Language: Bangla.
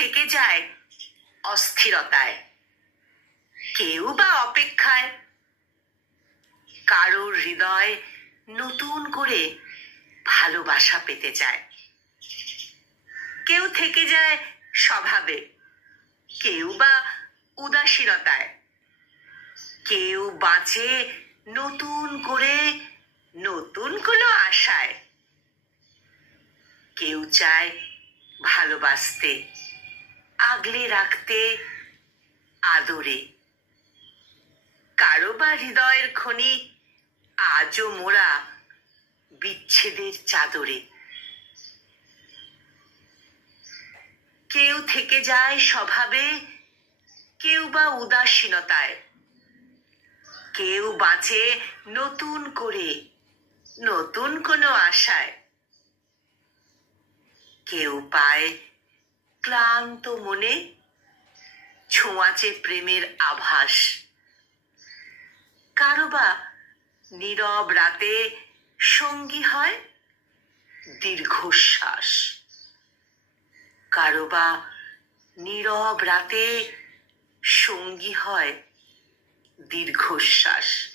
থেকে যায় অস্থিরতায়, কেউ বা অপেক্ষায়। কারোর হৃদয় নতুন করে ভালোবাসা পেতে চায়। কেউ থেকে যায় স্বভাবে, কেউ বা উদাসীনতায়। কেউ বাঁচে নতুন করে নতুন কোনো আশায়। কেউ চায় ভালোবাসতে, আগলে রাখতে আদরে। কারো বা হৃদয়ের খনি আজও মোরা বিচ্ছেদের চাদরে। কেউ থেকে যায় স্বভাবে, কেউ বা উদাসীনতায়। কেউ বাঁচে নতুন করে নতুন কোনো আশায়। কেউ পায় ক্লান্ত মনে ছোঁয়াচে প্রেমের আভাস। কারো বা নীরব রাতে সঙ্গী হয় দীর্ঘশ্বাস। কারো বা নীরব রাতে সঙ্গী হয় দীর্ঘশ্বাস।